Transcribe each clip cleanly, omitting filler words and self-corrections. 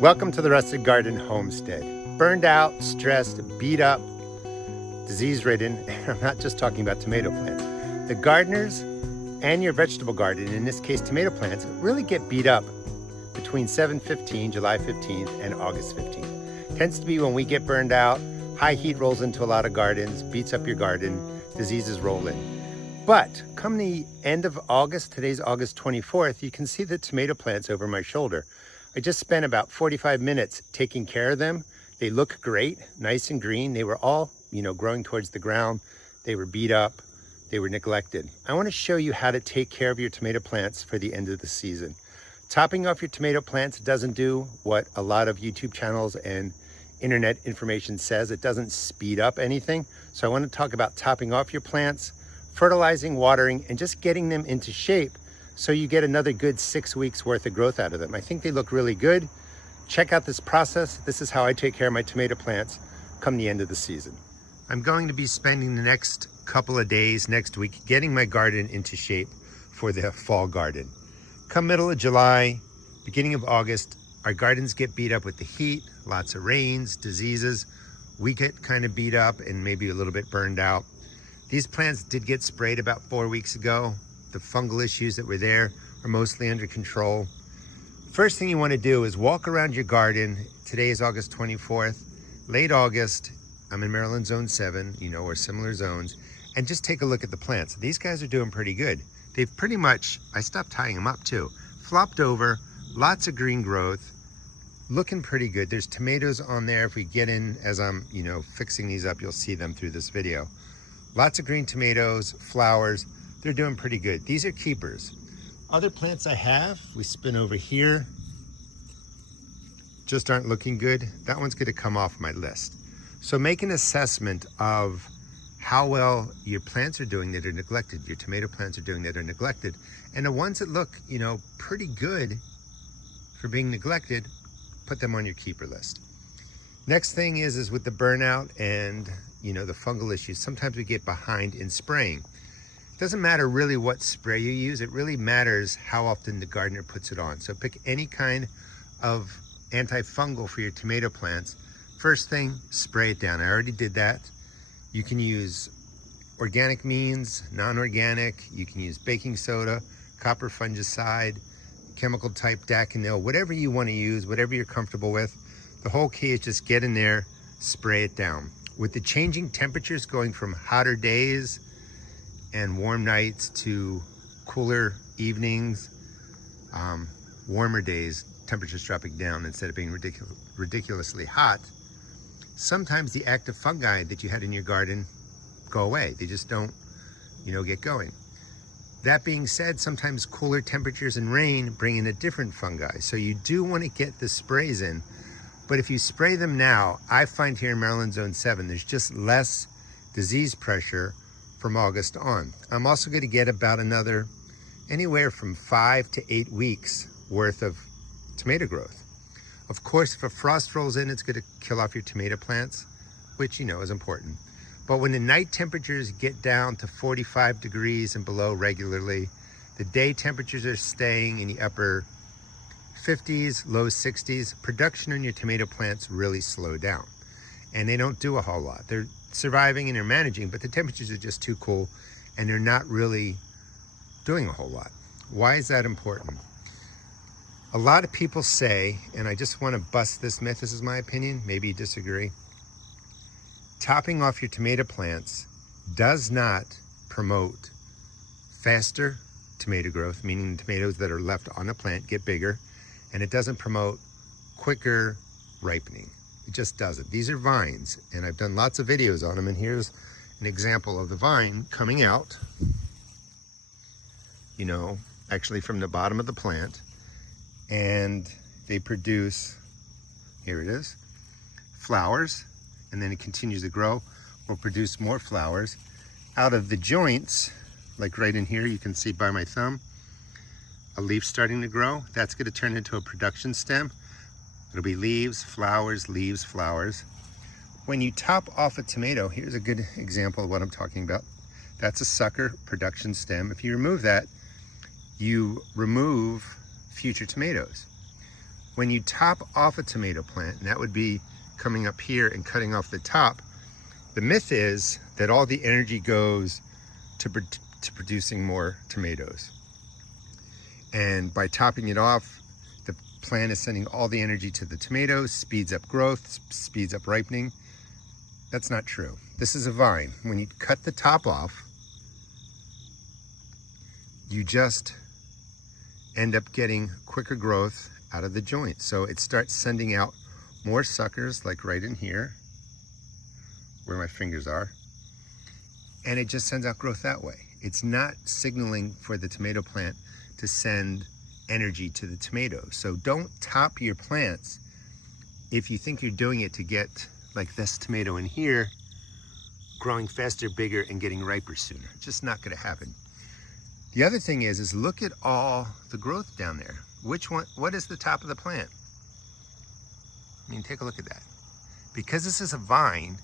Welcome to the Rusted Garden Homestead. Burned out, stressed, beat up, disease-ridden, and I'm not just talking about tomato plants. The gardeners and your vegetable garden, in this case tomato plants, really get beat up between 7/15, July 15th, and August 15th. Tends to be when we get burned out, high heat rolls into a lot of gardens, beats up your garden, diseases roll in. But come the end of August, today's August 24th, you can see the tomato plants over my shoulder. I just spent about 45 minutes taking care of them. They look great, nice and green. They were all, growing towards the ground. They were beat up, they were neglected. I want to show you how to take care of your tomato plants for the end of the season. Topping off your tomato plants doesn't do what a lot of YouTube channels and internet information says. It doesn't speed up anything. So I want to talk about topping off your plants, fertilizing, watering, and just getting them into shape so you get another good 6 weeks worth of growth out of them. I think they look really good. Check out this process. This is how I take care of my tomato plants come the end of the season. I'm going to be spending the next couple of days next week getting my garden into shape for the fall garden. Come middle of July, beginning of August, our gardens get beat up with the heat, lots of rains, diseases. We get kind of beat up and maybe a little bit burned out. These plants did get sprayed about 4 weeks ago. The fungal issues that were there are mostly under control. First thing you want to do is walk around your garden. Today is August 24th, late August. I'm in Maryland Zone 7, or similar zones, and just take a look at the plants. These guys are doing pretty good. They've pretty much, I stopped tying them up too, flopped over, lots of green growth, looking pretty good. There's tomatoes on there. If we get in, as I'm, fixing these up, you'll see them through this video. Lots of green tomatoes, flowers. They're doing pretty good. These are keepers. Other plants I have, we spin over here, just aren't looking good. That one's gonna come off my list. So make an assessment of how well your plants are doing that are neglected, your tomato plants are doing that are neglected, and the ones that look, pretty good for being neglected, put them on your keeper list. Next thing is with the burnout and, the fungal issues, sometimes we get behind in spraying. Doesn't matter really what spray you use, it really matters how often the gardener puts it on. So pick any kind of anti-fungal for your tomato plants. First thing, spray it down. I already did that. You can use organic means, non-organic, you can use baking soda, copper fungicide, chemical type Daconil, whatever you want to use, whatever you're comfortable with. The whole key is just get in there, spray it down. With the changing temperatures going from hotter days and warm nights to cooler evenings, warmer days, temperatures dropping down instead of being ridiculously hot, sometimes the active fungi that you had in your garden go away. They just don't, get going. That being said, sometimes cooler temperatures and rain bring in a different fungi. So you do want to get the sprays in, but if you spray them now, I find here in Maryland Zone 7, there's just less disease pressure from August on. I'm also going to get about anywhere from 5 to 8 weeks worth of tomato growth. Of course, if a frost rolls in, it's going to kill off your tomato plants, which is important. But when the night temperatures get down to 45 degrees and below regularly, the day temperatures are staying in the upper 50s, low 60s, production on your tomato plants really slow down. And they don't do a whole lot. They're surviving and they're managing, but the temperatures are just too cool and they're not really doing a whole lot. Why is that important? A lot of people say, and I just want to bust this myth, this is my opinion, maybe you disagree, topping off your tomato plants does not promote faster tomato growth, meaning the tomatoes that are left on the plant get bigger, and it doesn't promote quicker ripening. It just doesn't. These are vines, and I've done lots of videos on them, and here's an example of the vine coming out, actually from the bottom of the plant, and they produce, here it is, flowers, and then it continues to grow, will produce more flowers. Out of the joints, like right in here, you can see by my thumb, a leaf starting to grow. That's going to turn into a production stem. It'll be leaves, flowers, leaves, flowers. When you top off a tomato, here's a good example of what I'm talking about. That's a sucker production stem. If you remove that, you remove future tomatoes. when you top off a tomato plant, and that would be coming up here and cutting off the top, the myth is that all the energy goes to producing more tomatoes. And by topping it off, the plant is sending all the energy to the tomatoes, speeds up growth, speeds up ripening. That's not true. This is a vine. When you cut the top off, you just end up getting quicker growth out of the joint. So it starts sending out more suckers, like right in here, where my fingers are, and it just sends out growth that way. It's not signaling for the tomato plant to send energy to the tomatoes. So don't top your plants if you think you're doing it to get, like this tomato in here, growing faster, bigger, and getting riper sooner. It's just not gonna happen. The other thing is look at all the growth down there. Which one, what is the top of the plant? I mean, take a look at that. Because this is a vine,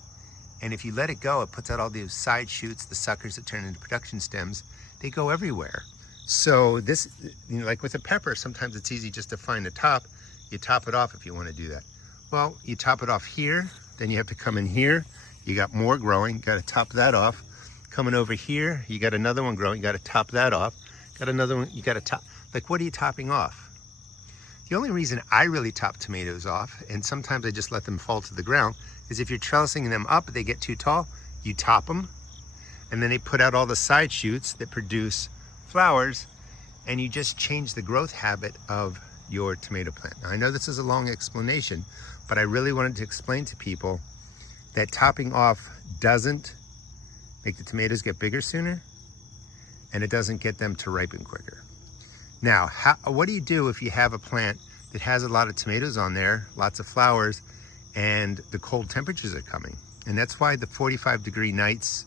and if you let it go, it puts out all these side shoots, the suckers that turn into production stems, they go everywhere. So this, you know, like with a pepper, sometimes it's easy just to find the top. You top it off if you want to do that. Well, you top it off here, then you have to come in here. You got more growing, got to top that off. Coming over here, you got another one growing, you got to top that off. Got another one, you got to top. Like, what are you topping off? The only reason I really top tomatoes off, and sometimes I just let them fall to the ground, is if you're trellising them up, they get too tall, you top them, and then they put out all the side shoots that produce flowers, and you just change the growth habit of your tomato plant. Now, I know this is a long explanation, but I really wanted to explain to people that topping off doesn't make the tomatoes get bigger sooner, and it doesn't get them to ripen quicker. Now, what do you do if you have a plant that has a lot of tomatoes on there, lots of flowers, and the cold temperatures are coming? And that's why the 45-degree nights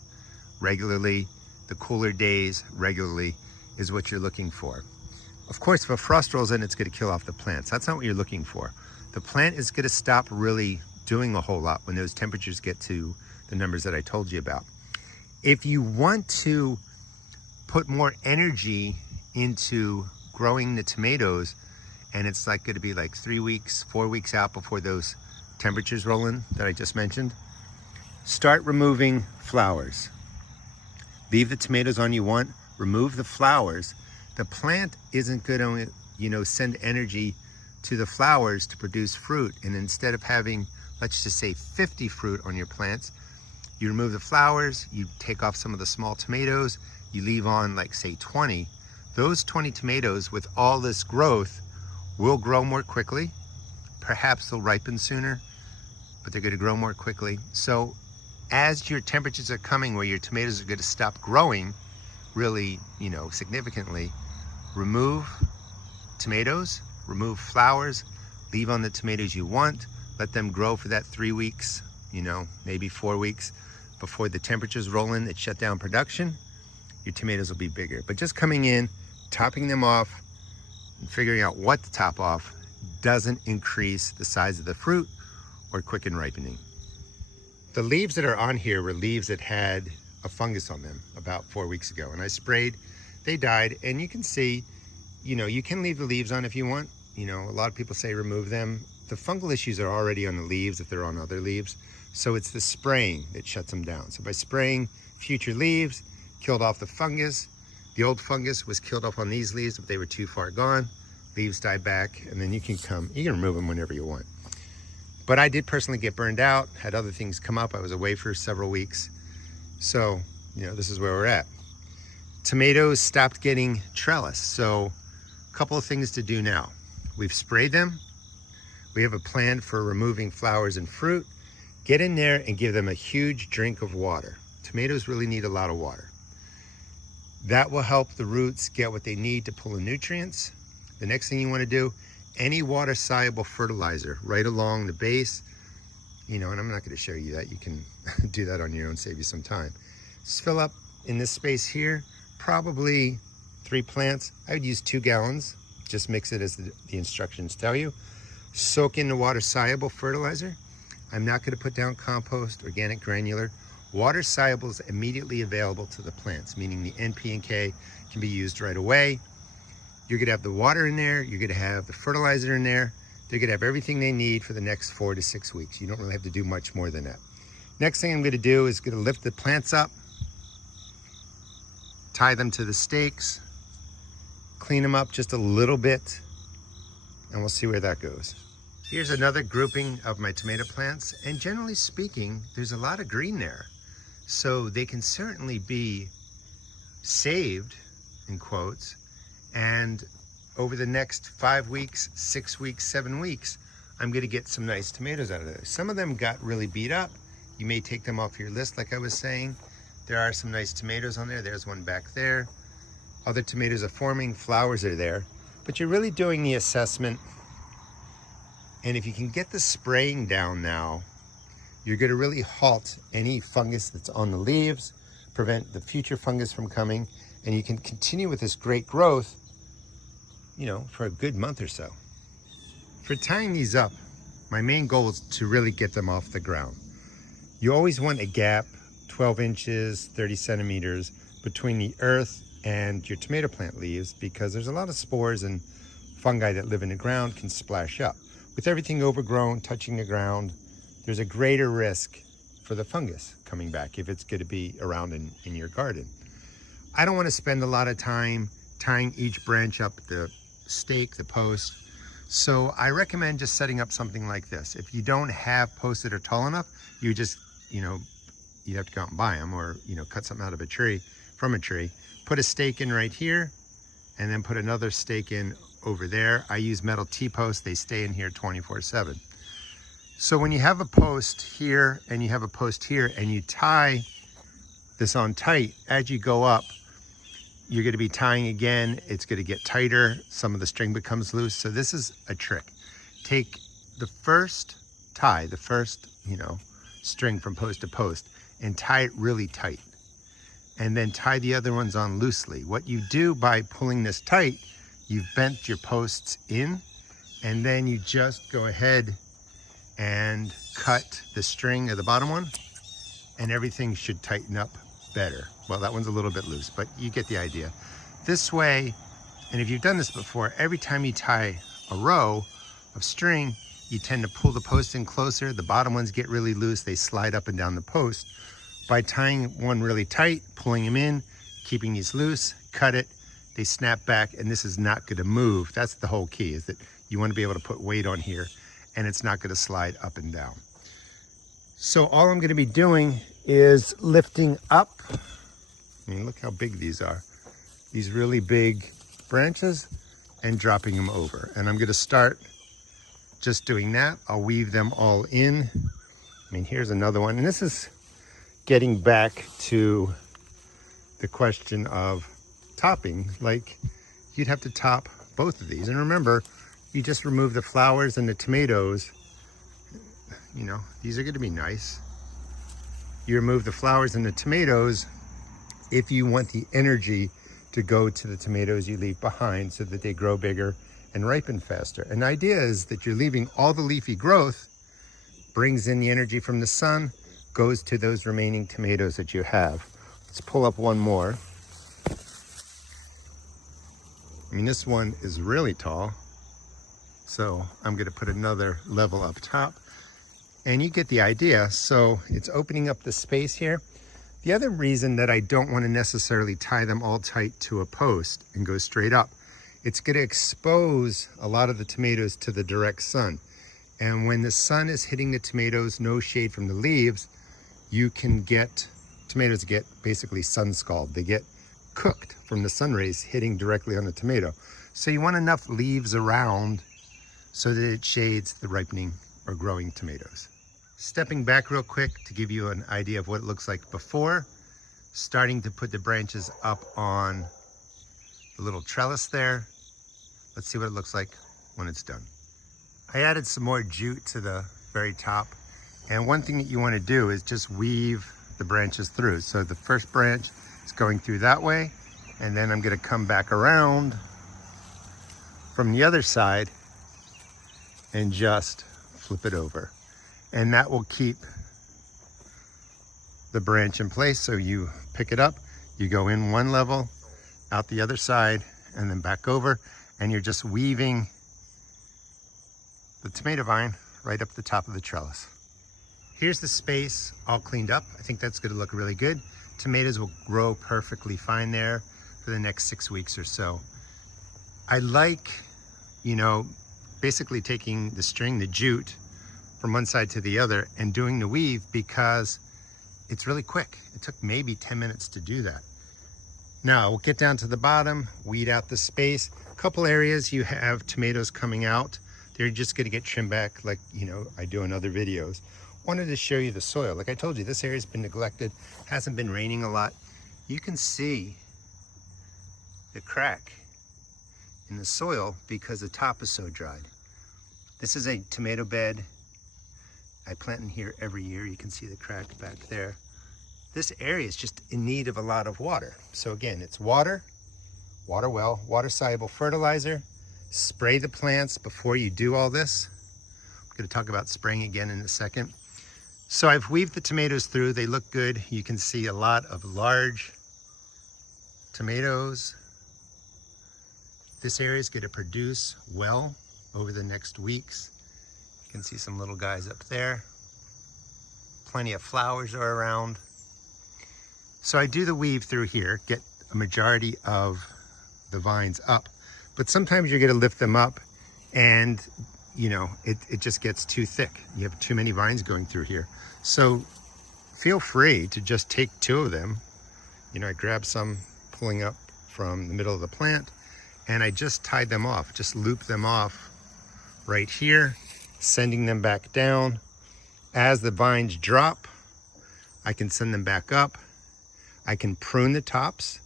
regularly, the cooler days regularly, is what you're looking for. Of course, if a frost rolls in, it's going to kill off the plants. That's not what you're looking for. The plant is going to stop really doing a whole lot when those temperatures get to the numbers that I told you about. If you want to put more energy into growing the tomatoes, and it's like going to be like 3 weeks, 4 weeks out before those temperatures roll in that I just mentioned, start removing flowers. Leave the tomatoes on you want, remove the flowers. The plant isn't going to, you know, send energy to the flowers to produce fruit. And instead of having, let's just say 50 fruit on your plants, you remove the flowers, you take off some of the small tomatoes, you leave on like say 20. Those 20 tomatoes with all this growth will grow more quickly. Perhaps they'll ripen sooner, but they're going to grow more quickly. So as your temperatures are coming where your tomatoes are going to stop growing really, you know, significantly, remove tomatoes, remove flowers, leave on the tomatoes you want, let them grow for that 3 weeks, you know, maybe 4 weeks before the temperatures roll in that shut down production. Your tomatoes will be bigger. But just coming in, topping them off, and figuring out what to top off doesn't increase the size of the fruit or quicken ripening. The leaves that are on here were leaves that had a fungus on them about 4 weeks ago, and I sprayed, they died, and you can see, you know, you can leave the leaves on if you want. You know, a lot of people say remove them. The fungal issues are already on the leaves if they're on other leaves, so it's the spraying that shuts them down. So by spraying future leaves, killed off the fungus. The old fungus was killed off on these leaves, but they were too far gone. Leaves die back, and then you can remove them whenever you want. But I did personally get burned out, had other things come up. I was away for several weeks. So, you know, this is where we're at. Tomatoes stopped getting trellis. So a couple of things to do now. We've sprayed them. We have a plan for removing flowers and fruit. Get in there and give them a huge drink of water. Tomatoes really need a lot of water. That will help the roots get what they need to pull the nutrients. The next thing you want to do, any water-soluble fertilizer right along the base, you know, and I'm not going to show you that. You can do that on your own, save you some time. Just fill up in this space here, probably 3 plants. I would use 2 gallons. Just mix it as the instructions tell you. Soak in the water-soluble fertilizer. I'm not going to put down compost, organic granular. Water-soluble is immediately available to the plants, meaning the NP and K can be used right away. You're going to have the water in there. You're going to have the fertilizer in there. They're gonna have everything they need for the next 4 to 6 weeks. You don't really have to do much more than that. Next thing I'm gonna do is gonna lift the plants up, tie them to the stakes, clean them up just a little bit, and we'll see where that goes. Here's another grouping of my tomato plants, and generally speaking, there's a lot of green there. So they can certainly be saved, in quotes, and over the next 5 weeks, 6 weeks, 7 weeks, I'm gonna get some nice tomatoes out of there. Some of them got really beat up. You may take them off your list, like I was saying. There are some nice tomatoes on there. There's one back there. Other tomatoes are forming, flowers are there. But you're really doing the assessment. And if you can get the spraying down now, you're gonna really halt any fungus that's on the leaves, prevent the future fungus from coming, and you can continue with this great growth, you know, for a good month or so. For tying these up, my main goal is to really get them off the ground. You always want a gap, 12 inches, 30 centimeters between the earth and your tomato plant leaves, because there's a lot of spores and fungi that live in the ground can splash up. With everything overgrown, touching the ground, there's a greater risk for the fungus coming back if it's going to be around in your garden. I don't want to spend a lot of time tying each branch up the stake, the post. So I recommend just setting up something like this. If you don't have posts that are tall enough, you just, you know, you have to go out and buy them, or, you know, cut something out of a tree, from a tree. Put a stake in right here, and then put another stake in over there. I use metal T-posts. They stay in here 24/7. So when you have a post here and you have a post here and you tie this on tight, as you go up, you're going to be tying again. It's going to get tighter. Some of the string becomes loose. So this is a trick. Take the first tie, the first, you know, string from post to post, and tie it really tight. And then tie the other ones on loosely. What you do by pulling this tight, you've bent your posts in, and then you just go ahead and cut the string of the bottom one, and everything should tighten up better. Well, that one's a little bit loose, but you get the idea. This way, and if you've done this before, every time you tie a row of string, you tend to pull the post in closer. The bottom ones get really loose. They slide up and down the post. By tying one really tight, pulling them in, keeping these loose, cut it, they snap back, and this is not gonna move. That's the whole key, is that you wanna be able to put weight on here, and it's not gonna slide up and down. So all I'm gonna be doing is lifting up. I mean, look how big these are. These really big branches, and dropping them over. And I'm gonna start just doing that. I'll weave them all in. I mean, here's another one, and this is getting back to the question of topping. Like, you'd have to top both of these. And remember, you just remove the flowers and the tomatoes. You know, these are gonna be nice. You remove the flowers and the tomatoes if you want the energy to go to the tomatoes you leave behind so that they grow bigger and ripen faster. And the idea is that you're leaving all the leafy growth, brings in the energy from the sun, goes to those remaining tomatoes that you have. Let's pull up one more. I mean, this one is really tall. So I'm gonna put another level up top, and you get the idea. So it's opening up the space here. The other reason that I don't want to necessarily tie them all tight to a post and go straight up, it's going to expose a lot of the tomatoes to the direct sun. And when the sun is hitting the tomatoes, no shade from the leaves, you can get, tomatoes get basically sun-scalded. They get cooked from the sun rays hitting directly on the tomato. So you want enough leaves around so that it shades the ripening or growing tomatoes. Stepping back real quick to give you an idea of what it looks like before, starting to put the branches up on the little trellis there. Let's see what it looks like when it's done. I added some more jute to the very top. And one thing that you want to do is just weave the branches through. So the first branch is going through that way, and then I'm going to come back around from the other side and just flip it over. And that will keep the branch in place. So you pick it up, you go in one level, out the other side, and then back over, and you're just weaving the tomato vine right up the top of the trellis. Here's the space all cleaned up. I think that's gonna look really good. Tomatoes will grow perfectly fine there for the next 6 weeks or so. I like, basically taking the string, the jute, from one side to the other and doing the weave because it's really quick. It took maybe 10 minutes to do that. Now we'll get down to the bottom, weed out the space. A couple areas you have tomatoes coming out. They're just gonna get trimmed back like, I do in other videos. Wanted to show you the soil. Like I told you, this area's been neglected, hasn't been raining a lot. You can see the crack in the soil because the top is so dried. This is a tomato bed. I plant in here every year. You can see the crack back there. This area is just in need of a lot of water. So again, it's water well, water-soluble fertilizer. Spray the plants before you do all this. I'm going to talk about spraying again in a second. So I've weaved the tomatoes through. They look good. You can see a lot of large tomatoes. This area is going to produce well over the next weeks. You can see some little guys up there. Plenty of flowers are around. So I do the weave through here, get a majority of the vines up. But sometimes you're going to lift them up and, it just gets too thick. You have too many vines going through here. So feel free to just take 2 of them. I grabbed some pulling up from the middle of the plant and I just tied them off, just loop them off right here, sending them back down. As the vines drop, I can send them back up. I can prune the tops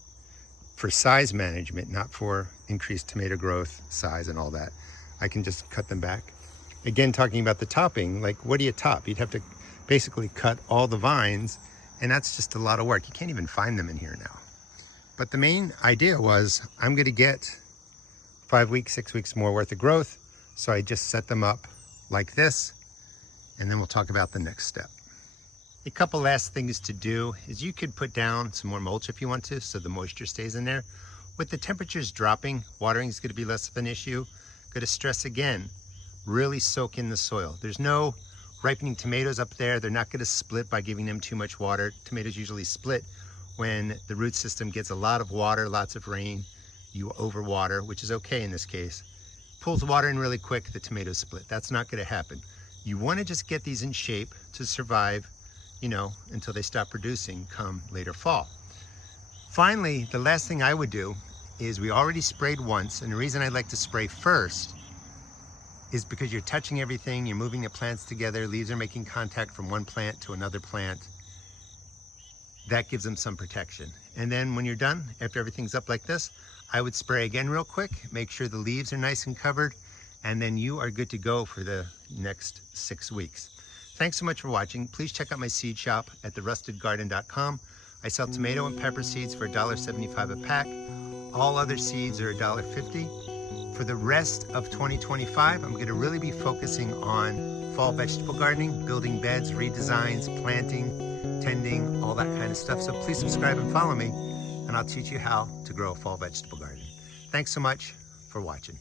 for size management, not for increased tomato growth, size and all that. I can just cut them back. Again, talking about the topping, like what do you top? You'd have to basically cut all the vines and that's just a lot of work. You can't even find them in here now. But the main idea was I'm gonna get 5 weeks, 6 weeks more worth of growth. So I just set them up like this, and then we'll talk about the next step. A couple last things to do is you could put down some more mulch if you want to, so the moisture stays in there. With the temperatures dropping, watering is gonna be less of an issue. Gonna stress again, really soak in the soil. There's no ripening tomatoes up there. They're not gonna split by giving them too much water. Tomatoes usually split when the root system gets a lot of water, lots of rain. You overwater, which is okay in this case. Pulls the water in really quick, the tomatoes split. That's not gonna happen. You wanna just get these in shape to survive, until they stop producing come later fall. Finally, the last thing I would do is we already sprayed once, and the reason I like to spray first is because you're touching everything, you're moving the plants together, leaves are making contact from one plant to another plant. That gives them some protection. And then when you're done, after everything's up like this, I would spray again real quick, make sure the leaves are nice and covered, and then you are good to go for the next 6 weeks. Thanks so much for watching. Please check out my seed shop at therustedgarden.com. I sell tomato and pepper seeds for $1.75 a pack. All other seeds are $1.50. For the rest of 2025, I'm gonna really be focusing on fall vegetable gardening, building beds, redesigns, planting, tending, all that kind of stuff. So please subscribe and follow me, and I'll teach you how to grow a fall vegetable garden. Thanks so much for watching.